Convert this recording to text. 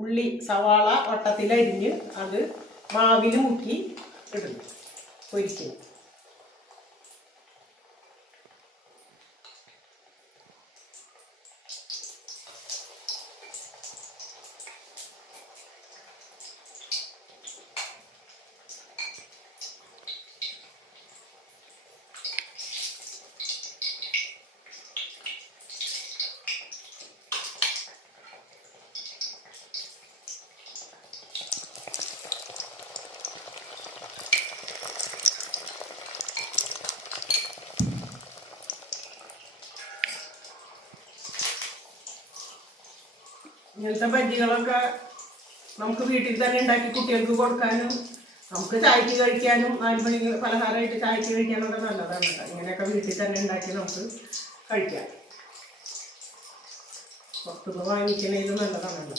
ഉള്ളി സവാള വട്ടത്തിലരിഞ്ഞ് അത് മാവിൽ മുക്കി ഇടുന്നു, പൊരിക്കുന്നു. ഇങ്ങനത്തെ ബജ്ജികളൊക്കെ നമുക്ക് വീട്ടിൽ തന്നെ ഉണ്ടാക്കി കുട്ടികൾക്ക് കൊടുക്കാനും നമുക്ക് ചായക്ക് കഴിക്കാനും 4 മണി പലഹാരമായിട്ട് ചായക്ക് കഴിക്കാനൊക്കെ നല്ലതാണ് കേട്ടോ. ഇങ്ങനെയൊക്കെ വീട്ടിൽ തന്നെ ഉണ്ടാക്കി നമുക്ക് കഴിക്കാം. പുറത്തുനിന്ന് വാങ്ങിക്കണേലും നല്ലതാണല്ലോ.